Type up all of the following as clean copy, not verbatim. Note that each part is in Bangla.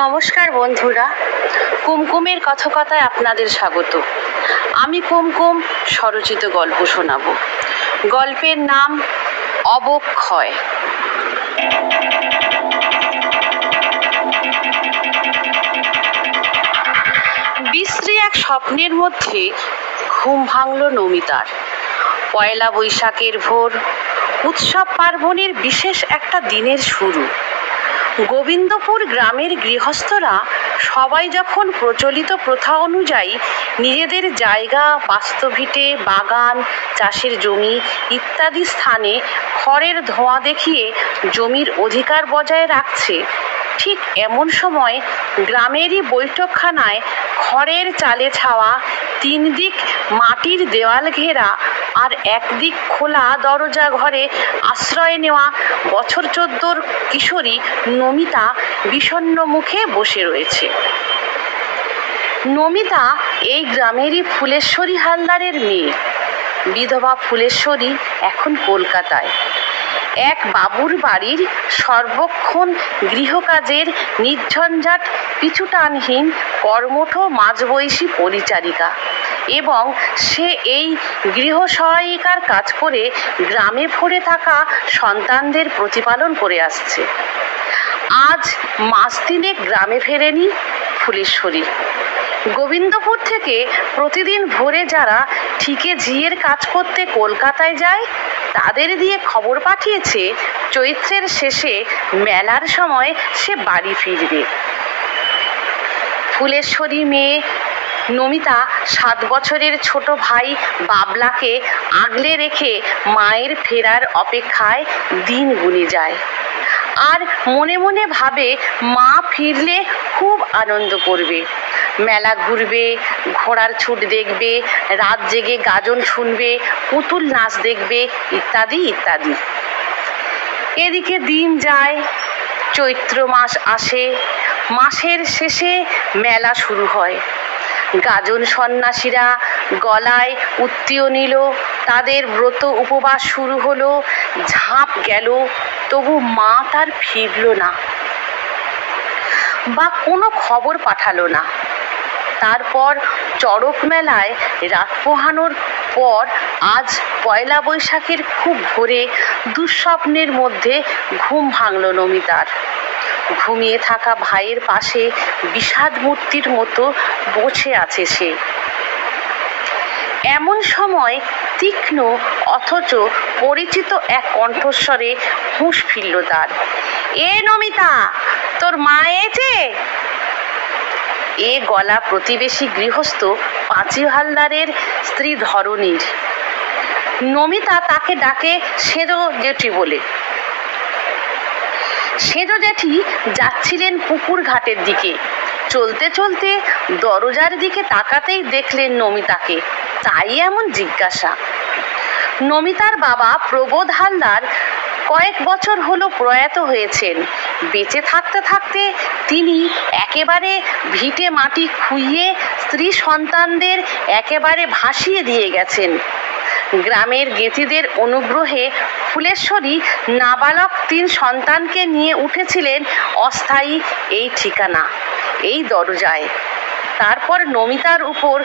নমস্কার বন্ধুরা, কুমকুমের কথকথায় আপনাদের স্বাগত। আমি কুমকুম স্বরচিত গল্প শোনাব। গল্পের নাম অবক্ষয়। বিশ্রী এক স্বপ্নের মধ্যে ঘুম ভাঙল নমিতার। পয়লা বৈশাখের ভোর, উৎসব পার্বণের বিশেষ একটা দিনের শুরু। গোবিন্দপুর গ্রামের গৃহস্থরা সবাই যখন প্রচলিত প্রথা অনুযায়ী নিজেদের জায়গা, বাস্তভিটে, বাগান, চাষের জমি ইত্যাদি স্থানে খড়ের ধোঁয়া দেখিয়ে জমির অধিকার বজায় রাখছে, ঠিক এমন সময় গ্রামেরই বৈঠকখানায় খড়ের চালে ছাওয়া, তিন দিক মাটির দেওয়াল ঘেরা আর একদিক খোলা দরজা ঘরে আশ্রয় নেওয়া বছর 14 কিশোরী নমিতা বিষণ্ণ মুখে বসে রয়েছে। নমিতা এই গ্রামেরই ফুলেশ্বরী হালদারের মেয়ে। বিধবা ফুলেশ্বরী এখন কলকাতায় এক বাবুর বাড়ির সর্বক্ষণ গৃহকাজের নির্ঝঞ্ঝাট পিছুটানহীন কর্মঠ মাঝবয়সী পরিচারিকা, এবং সে এই গৃহসহায়িকার কাজ করে গ্রামে পড়ে থাকা সন্তানদের প্রতিপালন করে আসছে। আজ মাস তিনেক গ্রামে ফেরেনি ফুলেশ্বরী। গোবিন্দপুর থেকে প্রতিদিন ভোরে যারা ঠিকে ঝিয়ের কাজ করতে কলকাতায় যায়, তাদের দিয়ে খবর পাঠিয়েছে চৈত্রের শেষে মেলার সময় সে বাড়ি ফিরবে। ফুলেশ্বরী মেয়ে নমিতা 7 বছরের ছোট ভাই বাবলাকে আগলে রেখে মায়ের ফেরার অপেক্ষায় দিন গুনে যায়, আর মনে মনে ভাবে মা ফিরলে খুব আনন্দ করবে, মেলা ঘুরবে, ঘোড়ার ছুট দেখবে, রাত জেগে গাজন শুনবে, পুতুল নাচ দেখবে, ইত্যাদি ইত্যাদি। এদিকে দিন যায়, চৈত্র মাস আসে, মাসের শেষে মেলা শুরু হয়। গাজন সন্ন্যাসীরা গলায় উত্তীয় নিল, তাদের ব্রত উপবাস শুরু হলো। ঝাঁপ গেল, তবু মা তার ফিরল না বা কোনো খবর পাঠালো না। তারপর চড়ক মেলায় রাত পোহানোর পর আজ পয়লা বৈশাখের খুব ভোরে দুঃস্বপ্নের মধ্যে ঘুম ভাঙল নমিতার। ঘুমিয়ে থাকা ভাইয়ের পাশে বিষাদ মূর্তির মতো বসে আছে সে। এমন সময় তীক্ষ্ণ অথচ পরিচিত এক কণ্ঠস্বরে হুঁশ ফিরল তার। এ নমিতা, তোর মা এসেছে? এ গলা প্রতিবেশী গৃহস্থ পাঁচি হালদারের স্ত্রী ধরণীর। নমিতা তাকে ডাকে সেজো জেঠি বলে। সেজো জেঠি যাচ্ছিলেন পুকুর ঘাটের দিকে। চলতে চলতে দরজার দিকে তাকাতেই দেখলেন নমিতাকে, তাই এমন জিজ্ঞাসা। নমিতার বাবা প্রবোধ হালদার কয়েক বছর হলো প্রয়াত হয়েছেন। বেঁচে থাকতে থাকতে তিনি একেবারে ভিটে মাটি খুইয়ে স্ত্রী সন্তানদের একেবারে ভাসিয়ে দিয়ে গেছেন। গ্রামের গেঁথিদের অনুগ্রহে ফুলেশ্বরী নাবালক 3 সন্তানকে নিয়ে উঠেছিলেন অস্থায়ী এই ঠিকানা, এই দরজায়। তারপর নমিতার উপর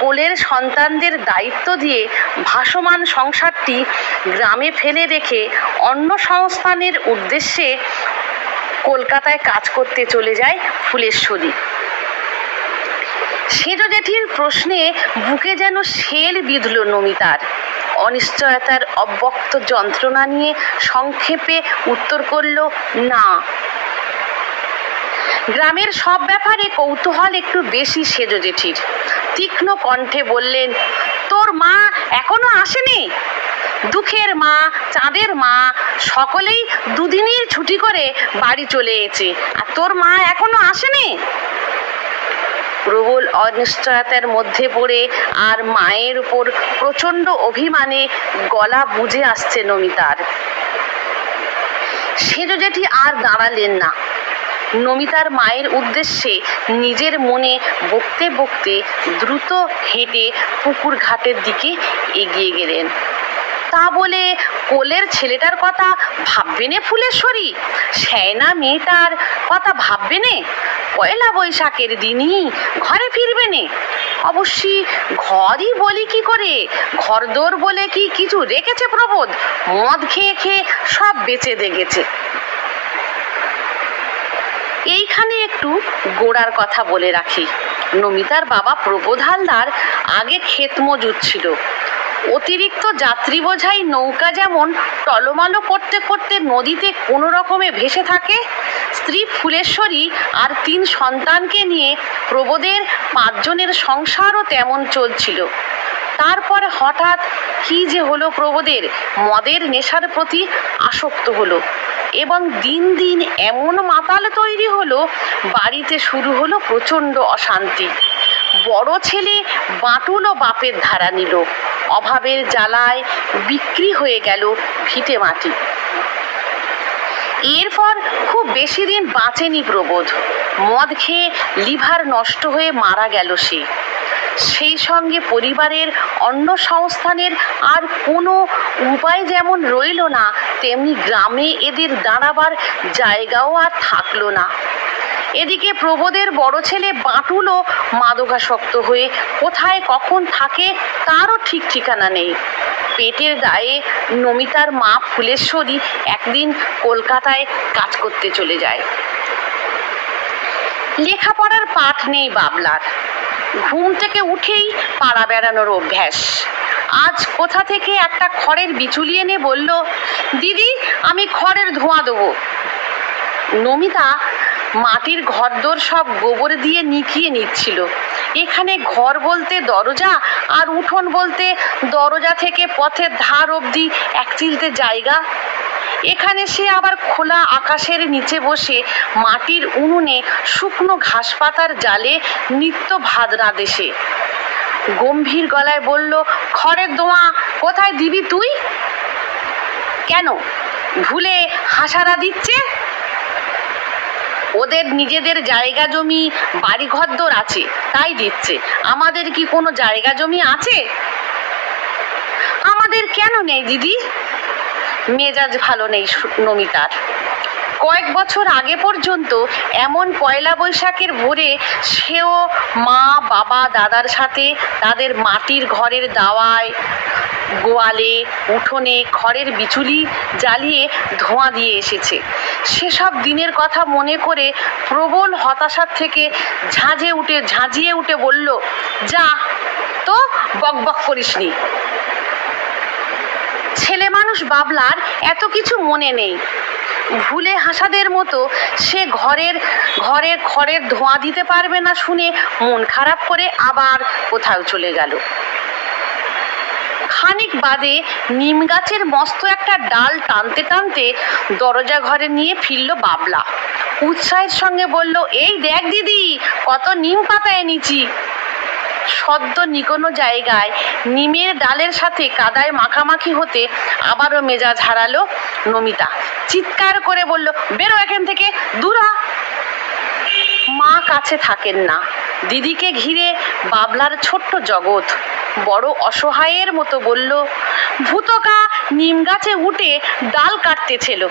কোলের সন্তানদের দায়িত্ব দিয়ে ভাসমান সংসারটি গ্রামে ফেলে রেখে অন্য সংস্থানের উদ্দেশ্যে কলকাতায় কাজ করতে চলে যায় ফুলেশ্বরী। সেজো জেঠির প্রশ্নে বুকে যেন শেল বিঁধল নমিতার। অনিশ্চয়তার অব্যক্ত যন্ত্রণা নিয়ে সংক্ষেপে উত্তর করল, না। গ্রামের সব ব্যাপারে কৌতূহল একটু বেশি সেজো জেঠির। তীক্ষ্ণ কণ্ঠে বললেন, তোর মা এখনো আসেনি? দুঃখের মা, চাঁদের মা সকলেই 2 দিনের ছুটি করে বাড়ি চলে এসেছে, আর তোর মা এখনো আসেনি? প্রবল অনিশ্চয়তার মধ্যে পড়ে আর মায়ের উপর প্রচণ্ড অভিমানে গলা বুঝে আসছে নমিতার। সেজো জেঠি আর দাঁড়ালেন না। নমিতার মায়ের উদ্দেশ্যে নিজের মনে বকতে বকতে দ্রুত হেঁটে পুকুর ঘাটের দিকে এগিয়ে গেলেন। তা বলে কোলের ছেলেটার কথা ভাববে নে ফুলেশ্বরী? শ্যায়না মেয়েটার কথা ভাববে নে? পয়লা বৈশাখের দিনই ঘরে ফিরবে নে? অবশ্যই ঘরই বলি কি করে, ঘরদোর বলে কি কিছু রেখেছে প্রবোধ? মদ খেয়ে খেয়ে সব বেচে গেছে। এইখানে একটু গোড়ার কথা বলে রাখি। নমিতার বাবা প্রবোধ হালদার আগে ক্ষেত মজুর ছিল। অতিরিক্ত যাত্রী বোঝাই নৌকা যেমন টলমলো করতে করতে নদীতে কোনো রকমে ভেসে থাকে, স্ত্রী ফুলেশ্বরী আর 3 সন্তানকে নিয়ে প্রবোধের 5 জনের সংসারও তেমন চলছিল। তারপরে হঠাৎ কি যে হলো, প্রবোধের মদের নেশার প্রতি আসক্ত হলো এবং দিন দিন এমন মাতাল তৈরি হলো, বাড়িতে শুরু হলো প্রচণ্ড অশান্তি। বড় ছেলে বাঁটুলও বাপের ধারা নিল, অভাবের জ্বালায় বিক্রি হয়ে গেল ভিটে মাটি। এরপর খুব বেশি দিন বাঁচেনি প্রবোধ। মদ খেয়ে লিভার নষ্ট হয়ে মারা গেল সে। সেই সঙ্গে পরিবারের অন্য সংস্থানের আর কোনো উপায় যেমন রইল না, তেমনি গ্রামে এদের দাঁড়াবার জায়গাও আর থাকলো না। এদিকে প্রবোধের বড় ছেলে বাঁটুলও মাদকাসক্ত হয়ে কোথায় কখন থাকে তারও ঠিক ঠিকানা নেই। পেটের দায়ে নমিতার মা ফুলেশ্বরী একদিন কলকাতায় কাজ করতে চলে যায়। লেখাপড়ার পাঠ নেই বাবলার। ঘুম থেকে উঠেই পাড়া বেড়ানোর অভ্যাস। আজ কোথা থেকে একটা খড়ের বিচুলি এনে বলল, দিদি আমি খড়ের ধোঁয়া দেবো। নমিতা মাটির ঘরদোর সব গোবর দিয়ে নিকিয়ে নিচ্ছিল। এখানে ঘর বলতে দরজা, আর উঠোন বলতে দরজা থেকে পথের ধার অবধি এক চিলতে জায়গা। এখানে সে আবার খোলা আকাশের নিচে বসে মাটির উনুনে শুকনো ঘাস পাতার জালে নিত্য ভাত রাঁধে সে। গম্ভীর গলায় বলল, খড়ের ধোঁয়া কোথায় দিবি তুই? কেন, ভুলে হাসারা দিচ্ছে? ওদের নিজেদের জায়গা জমি বাড়ি ঘরদোর আছে তাই দিচ্ছে, আমাদের কি কোনো জায়গা জমি আছে? আমাদের কেন নেই দিদি? মেজাজ ভালো নেই নমিতার। কয়েক বছর আগে পর্যন্ত এমন পয়লা বৈশাখের ভোরে সেও মা বাবা দাদার সাথে তাদের মাটির ঘরের দাওয়ায় গোয়ালে উঠোনে খড়ের বিচুলি জ্বালিয়ে ধোঁয়া দিয়ে এসেছে। সেসব দিনের কথা মনে করে প্রবল হতাশার থেকে ঝাঁঝিয়ে উঠে বলল, যা তো বকবক করিসনি। ছেলে মানুষ বাবলার এত কিছু মনে নেই। ভুলে হাসাদের মতো সে ঘরের খড়ের ধোঁয়া দিতে পারবে না শুনে মন খারাপ করে আবার কোথাও চলে গেল। খানিক বাদে নিম গাছের মস্ত একটা ডাল টানতে টানতে দরজা ঘরে নিয়ে ফিরল বাবলা। উৎসাহের সঙ্গে বলল, এই দেখ দিদি কত নিম পাতা এনেছি। সদ্য নিকোনো জায়গায় নিমের ডালের সাথে কাদায় মাখামাখি হতে আবারও মেজাজ হারালো নমিতা। চিৎকার করে বলল, বেরো এখান থেকে, দূর হ। মা কাছে থাকেন না। দিদিকে ঘিরে বাবলার ছোট্ট জগৎ। বড় অসহায়ের মতো বলল, ভূতকা নিম গাছে উঠে ডাল কাটতেছিল,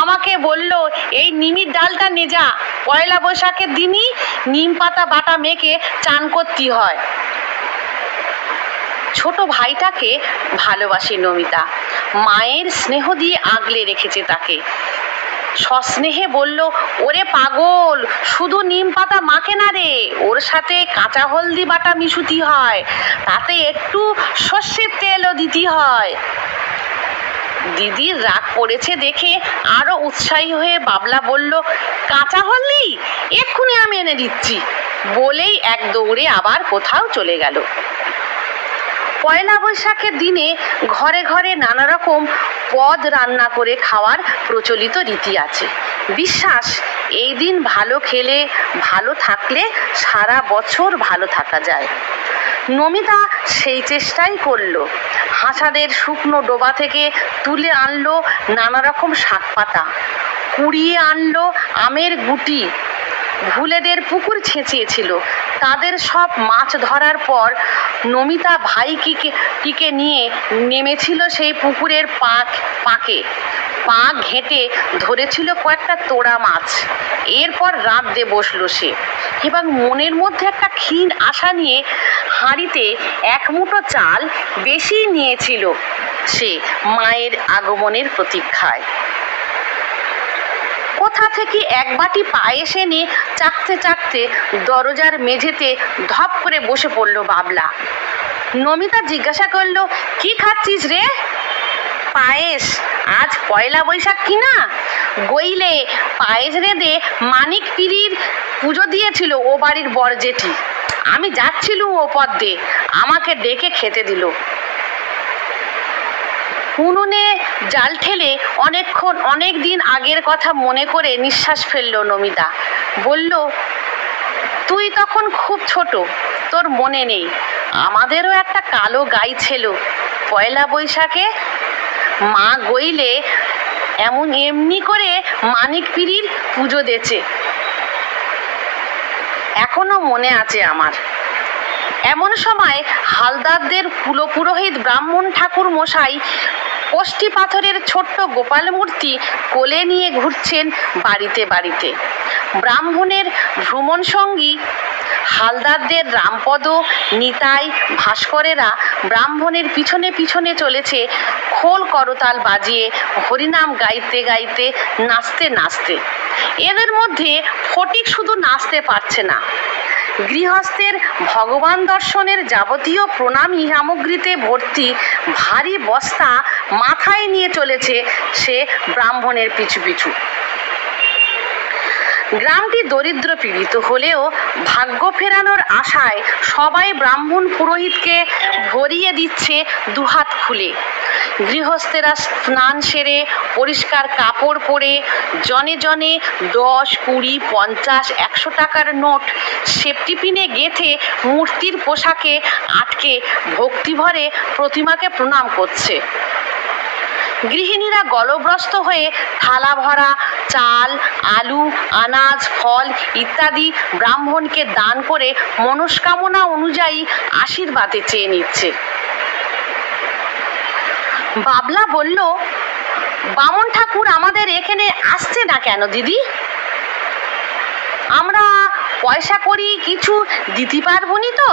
আমাকে বলল এই নিমির ডালটা নে যা, পয়লা বৈশাখের দিনই নিম পাতা বাটা মেখে চান করতে হয়। ছোট ভাইটাকে ভালোবাসে নমিতা, মায়ের স্নেহ দিয়ে আগলে রেখেছে তাকে। সস্নেহে বলল, ওরে পাগল, শুধু নিম পাতা মাখে না রে, ওর সাথে কাঁচা হলদি বাটা মিশুতি হয়, তাতে একটু সর্ষের তেলও দিতে হয়। দিদির রাগ পড়েছে দেখে আরো উৎসাহী হয়ে বাবলা বলল, কাঁচা হলদি এক্ষুনি আমি এনে দিচ্ছি, বলেই এক দৌড়ে আবার কোথাও চলে গেল। পয়লা বৈশাখের দিনে ঘরে ঘরে নানা রকম পদ রান্না করে খাওয়ার প্রচলিত রীতি আছে। বিশ্বাস এই দিন ভালো খেলে ভালো থাকলে সারা বছর ভালো থাকা যায়। নমিতা সেই চেষ্টাই করলো। হাসাদের শুকনো ডোবা থেকে তুলে আনলো নানা রকম শাক পাতা, কুড়িয়ে আনলো আমের গুটি, ভুলেদের পুকুর ছেঁচিয়েছিল। তাদের সব মাছ ধরার পর নমিতা ভাইটিকে নিয়ে নেমেছিল সেই পুকুরের পাঁকে। পা ঘেঁটে ধরেছিল কয়েকটা তোড়া মাছ। এরপর রাঁধতে বসলো সে, এবং মনের মধ্যে একটা ক্ষীণ আশা নিয়ে হাঁড়িতে এক মুঠো চাল বেশি নিয়েছিল সে মায়ের আগমনের প্রতীক্ষায়। কোথা থেকে এক বাটি পায়েস এনে চাকতে চাকতে দরজার মেঝেতে ধপ করে বসে পড়ল বাবলা। নমিতা জিজ্ঞাসা করলো, কি খাচ্ছিস রে? পায়েস, আজ পয়লা বৈশাখ কিনা? গইলে পায়েস রেঁধে মানিক পিরির পুজো দিয়েছিল ও বাড়ির বর জেঠি। আমি যাচ্ছিলুম ও পথ দিয়ে, আমাকে ডেকে খেতে দিল। উনুনে জাল ঠেলে অনেক দিন আগের কথা মনে করে নিঃশ্বাস ফেললো নমিতা। বলল, তুই তখন খুব ছোট, তোর মনে নেই আমাদেরও একটা কালো গাই ছিল পয়লা বৈশাখে। মা গইলে এমনি করে মানিক পিরির পুজো দিয়েছে, এখনো মনে আছে আমার। এমন সময় হালদারদের কুলপুরোহিত ব্রাহ্মণ ঠাকুর মশাই কষ্টি পাথরের ছোট্ট গোপাল মূর্তি কোলে নিয়ে ঘুরছেন বাড়িতে বাড়িতে। ব্রাহ্মণের ভ্রমণ সঙ্গী হালদারদের রামপদ, নিতাই, ভাস্করেরা ব্রাহ্মণের পিছনে পিছনে চলেছে খোল করতাল বাজিয়ে, হরিনাম গাইতে গাইতে, নাচতে নাচতে। এদের মধ্যে ফটিক শুধু নাচতে পারছে না, গৃহস্থের ভগবান দর্শনের যাবতীয় প্রণামী সামগ্রীতে ভর্তি ভারী বস্তা মাথায় নিয়ে চলেছে সে ব্রাহ্মণের পিছু পিছু। গ্রামটি দরিদ্র পীড়িত হলেও ভাগ্য ফেরানোর আশায় সবাই ব্রাহ্মণ পুরোহিতকে ভরিয়ে দিচ্ছে দুহাত খুলে। গৃহস্থেরা স্নান সেরে পরিষ্কার কাপড় পরে জনে জনে 10, 20, 50, 100 টাকার নোট সেফটিপিনে গেঁথে মূর্তির পোশাকে আটকে ভক্তিভরে প্রতিমাকে প্রণাম করছে। গৃহিণীরা গলগ্রস্ত হয়ে থালা ভরা চাল, আলু, আনাজ, ফল ইত্যাদি ব্রাহ্মণকে দান করে মনস্কামনা অনুযায়ী আশীর্বাদে চেয়ে নিচ্ছে। বাবলা বলল, বামন ঠাকুর আমাদের এখানে আসছে না কেন দিদি? আমরা পয়সা করি কিছু দিতে পারবো নি তো,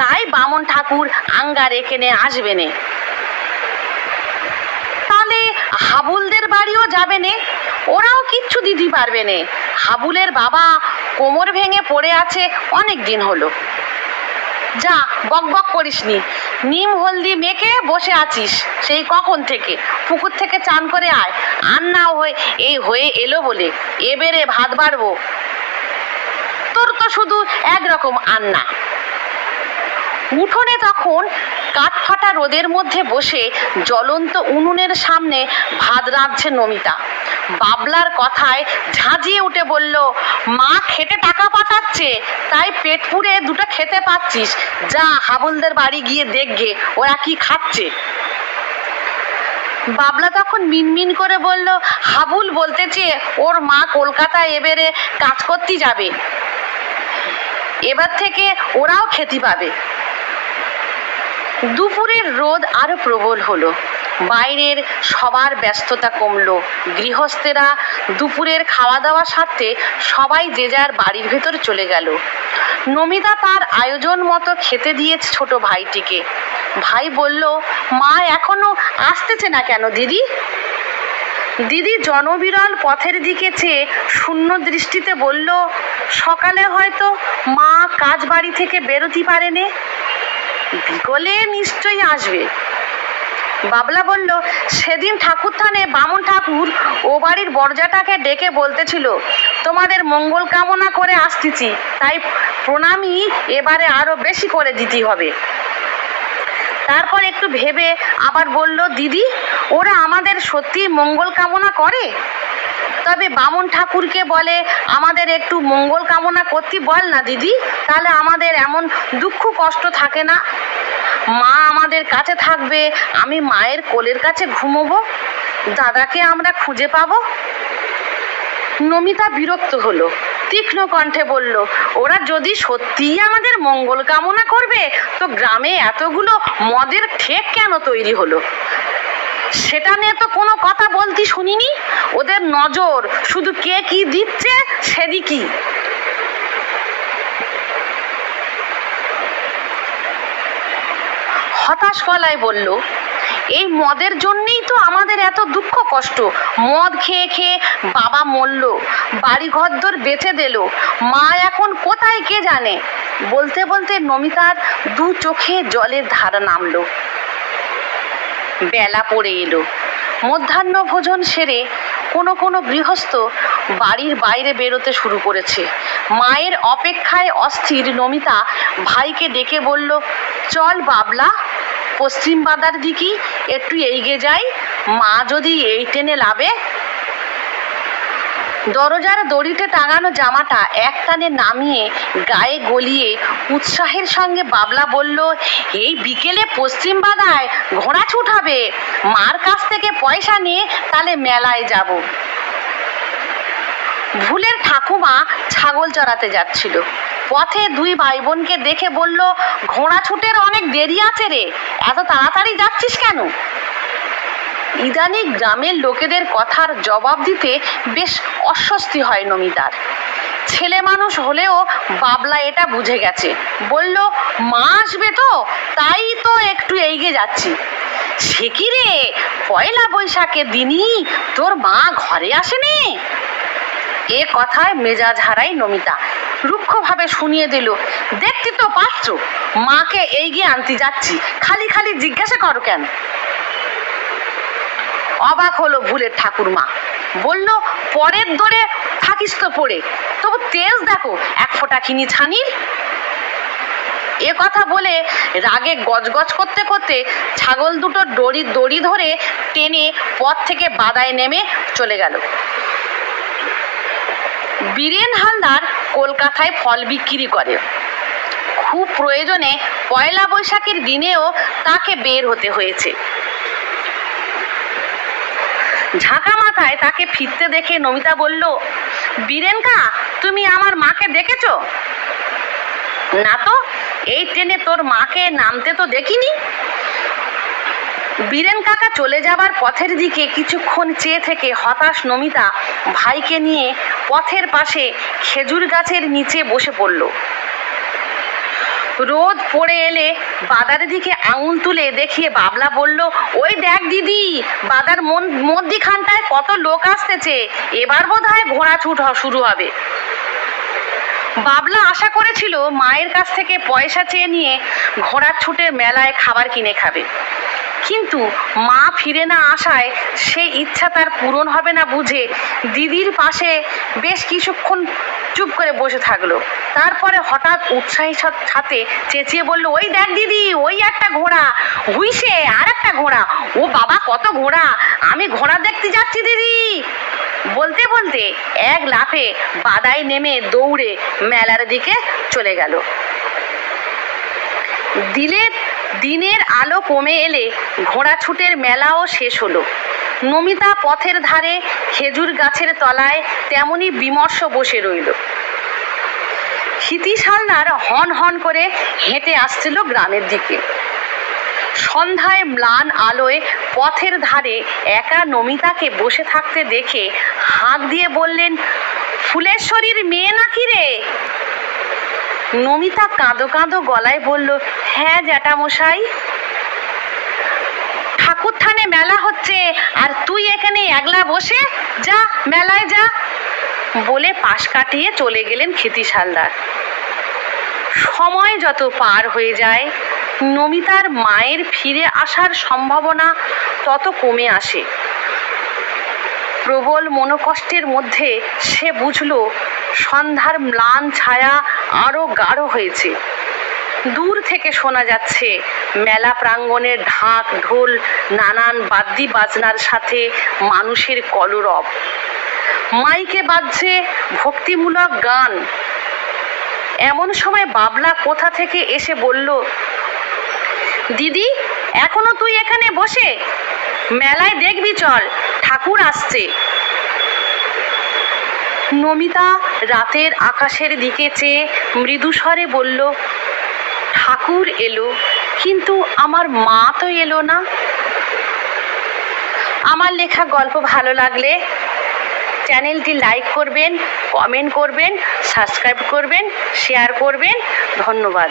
তাই বামন ঠাকুর আঙ্গার এখানে আসবে নে। তাহলে হাবুলদের বাড়িও যাবে নে, ওরাও কিচ্ছু দিতে পারবে নে। হাবুলের বাবা কোমর ভেঙে পড়ে আছে অনেক দিন হলো। যা বক বক করিসনি, নিম হলদি মেখে বসে আছিস সেই কখন থেকে, পুকুর থেকে চান করে আয়। আন্না হয়ে এলো বলে এবারে ভাত বাড়বো, তোর তো শুধু একরকম আন্না। উঠোনে তখন কাঠফাটা রোদের মধ্যে বসে জ্বলন্ত উনুনের সামনে ভাত রাঁধছে নমিতা। বাবলার কথায় ঝাঁঝিয়ে উঠে বলল, মা খেটে টাকা পাঠাচ্ছে, তাই পেট পুড়ে দুটো খেতে পাচ্ছিস। যা হাবুলদের বাড়ি গিয়ে দেখগে ওরা কি খাচ্ছে। বাবলা তখন মিনমিন করে বলল, হাবুল বলতেছে ওর মা কলকাতায় এবারে কাজ করতে যাবে, এবার থেকে ওরাও খেতে পাবে। দুপুরের রোদ আরো প্রবল হলো, বাইরের সবার ব্যস্ততা কমলো। গৃহস্থেরা দুপুরের খাওয়া দাওয়া সারতে সবাই যে যার বাড়ির ভেতর চলে গেল। নমিতা তার আয়োজন মতো খেতে দিয়েছে ছোট ভাইটিকে। ভাই বলল, মা এখনো আসতেছে না কেন দিদি? দিদি জনবিরল পথের দিকে চেয়ে শূন্য দৃষ্টিতে বলল, সকালে হয়তো মা কাজ বাড়ি থেকে বেরোতে পারেনি, বিকলে নিশ্চয়ই আসবে। বাবলা বলল, সেদিন ঠাকুরথানে বামন ঠাকুর ও বাড়ির বরজাটাকে ডেকে বলতেছিল, তোমাদের মঙ্গল কামনা করে আসতেছি, তাই প্রণামী এবারে আরো বেশি করে দিতে হবে। তারপর একটু ভেবে আবার বলল, দিদি ওরা আমাদের সত্যি মঙ্গল কামনা করে? তবে বামন ঠাকুরকে বলে আমাদের একটু মঙ্গল কামনা করতে বল না দিদি, তাহলে আমাদের এমন দুঃখ কষ্ট থাকে না। মা আমাদের কাছে থাকবে, আমি মায়ের কোলের কাছে ঘুমোবো, দাদাকে আমরা খুঁজে পাবো। নমিতা বিরক্ত হলো। তীক্ষ্ণ কণ্ঠে বলল, ওরা যদি সত্যিই আমাদের মঙ্গল কামনা করবে তো গ্রামে এতগুলো মদের ঠেক কেন তৈরি হলো? সেটা নিয়ে তো কোনো কথা বলতে শুনিনি। ওদের নজর শুধু কে কি দিচ্ছে সেদিকই। হতাশ গলায় বলল, এই মদের জন্যই তো আমাদের এত দুঃখ কষ্ট। মদ খেয়ে খেয়ে বাবা মরল, বাড়ি ঘরদোর বেচে দিল, মা এখন কোথায় কে জানে। বলতে বলতে নমিতার দু চোখে জলের ধারা নামলো। বেলা পড়ে এলো। মধ্যাহ্ন ভোজন সেরে কোনো কোনো গৃহস্থ বাড়ির বাইরে বেরোতে শুরু করেছে। মায়ের অপেক্ষায় অস্থির নমিতা ভাইকে ডেকে বলল, চল বাবলা, পশ্চিম বাদার দিকে একটু এগিয়ে যাই, মা যদি এই টেনে লাভে। দরজার দড়িতে টাঙানো জামাটা এক টানে নামিয়ে গায়ে গলিয়ে উৎসাহের সঙ্গে বাবলা বলল, এই বিকেলে পশ্চিম বাদায় ঘোড়া ছুট হবে, মার কাছ থেকে পয়সা নিয়ে তাহলে মেলায় যাব। ভুলের ঠাকুমা ছাগল চড়াতে যাচ্ছিল। পথে দুই ভাই বোনকে দেখে বলল, ঘোড়া ছুটের অনেক দেরি আছে রে, এত তাড়াতাড়ি যাচ্ছিস কেন? ইদানিং গ্রামের লোকেদের কথার জবাব দিতে বেশ অস্বস্তি হয় নমিতার। ছেলে মানুষ হলেও বাবলা এটা বুঝে গেছে। বলল, মা আসবে তো, তাই তো একটু এগিয়ে যাচ্ছি। সে কি রে, পয়লা বৈশাখের দিনই তোর মা ঘরে আসেনি? এ কথায় মেজাজ হারাই নমিতা। রুক্ষভাবে শুনিয়ে দিল, দেখতে তো পাচ্ছ মাকে এগিয়ে আনতে যাচ্ছি, খালি খালি জিজ্ঞাসা করো কেন? অবাক হলো ভুলের ঠাকুরমা। বলল, পরের দরে থাকিস তো পড়ে, তবু তেজ দেখো এক ফোঁটা খিনি ছানির। এ কথা বলে রাগে গজগজ করতে করতে ছাগল দুটো দড়ি ধরে টেনে পথ থেকে বাদায় নেমে চলে গেল। বীরেন হালদার কলকাতায় ফল বিক্রি করে। খুব প্রয়োজনে পয়লা বৈশাখের দিনেও তাকে বের হতে হয়েছে। ঝাঁকা মাথায় তাকে ফিরতে দেখে নমিতা বলল, বীরেনকা, তুমি আমার মাকে দেখেছো? না তো, এই ট্রেনে তোর মাকে নামতে তো দেখিনি। বীরেন কাকা চলে যাবার পথের দিকে কিছুক্ষণ চেয়ে থেকে হতাশ নমিতা ভাইকে নিয়ে পথের পাশে খেজুর গাছের নিচে বসে পড়ল। রোদ পড়ে এলে বাদার দিকে আঙুল তুলে দেখিয়ে বাবলা বলল, ওই দেখ দিদি, বাদার মধ্যিখানটায় কত লোক আসতেছে, এবার বোধহয় ঘোড়া ছুট শুরু হবে। বাবলা আশা করেছিল মায়ের কাছ থেকে পয়সা চেয়ে নিয়ে ঘোড়ার ছুটের মেলায় খাবার কিনে খাবে, কিন্তু মা ফিরে না আসায় সেই ইচ্ছা তার পূরণ হবে না বুঝে দিদির পাশে বেশ কিছুক্ষণ চুপ করে বসে থাকলো। তারপরে হঠাৎ উৎসাহী সাথে চেঁচিয়ে বলল, ওই দেখ দিদি, ওই একটা ঘোড়া, হুইসে আর একটা ঘোড়া, ও বাবা কত ঘোড়া, আমি ঘোড়া দেখতে যাচ্ছি দিদি। বলতে বলতে এক লাফে বাদায় নেমে দৌড়ে মেলার দিকে চলে গেল। দিনের আলো কমে এলে ঘোড়া ছুটের মেলাও শেষ হলো। নমিতা পথের ধারে খেজুর গাছের তলায় তেমনি বিমর্ষ বসে রইল। ক্ষিতীশ হালদার হন হন করে হেঁটে আসছিল গ্রামের দিকে। সন্ধ্যায় ম্লান আলোয় পথের ধারে একা নমিতাকে বসে থাকতে দেখে হাঁক দিয়ে বললেন, ফুলেশ্বরীর মেয়ে নাকি রে? নমিতা কাঁদো কাঁদো গলায় বলল, হ্যাঁ জ্যাঠামশাই। ঠাকুর থানে মেলা হচ্ছে আর তুই এখানে একলা বসে, যা মেলায় যা, বলে পাশ কাটিয়ে চলে গেলেন ক্ষিতীশ হালদার। সময় যত পার হয়ে যায় নমিতার মায়ের ফিরে আসার সম্ভাবনা তত কমে আসে। প্রবল মনোকষ্টের মধ্যে সে বুঝল সন্ধ্যার ম্লান ছায়া আরো গাঢ় হয়েছে। দূর থেকে শোনা যাচ্ছে মেলা প্রাঙ্গণের ঢাক ঢোল, নানান বাদ্যি বাজনার সাথে মানুষের কলরব। মাইকে বাজছে ভক্তিমূলক গান। এমন সময় বাবলা কোথা থেকে এসে বলল, দিদি, এখনো তুই এখানে বসে? মেলায় দেখবি চল, ঠাকুর আসছে। নমিতা রাতের আকাশের দিকে চেয়ে মৃদু স্বরে বলল, ঠাকুর এলো, কিন্তু আমার মা তো এলো না। আমার লেখা গল্প ভালো লাগলে চ্যানেলটি লাইক করবেন, কমেন্ট করবেন, সাবস্ক্রাইব করবেন, শেয়ার করবেন। ধন্যবাদ।